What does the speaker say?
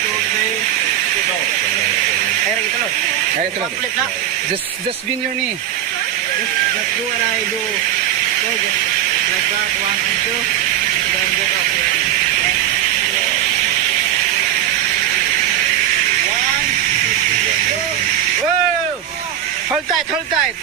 two, three, go. Eric, ito lang. Ito lang. Complete na. Just bend your knee. Just do what I do. So, just like that, one and two. Then get up. Okay. One, two. Whoa! Hold tight, hold tight.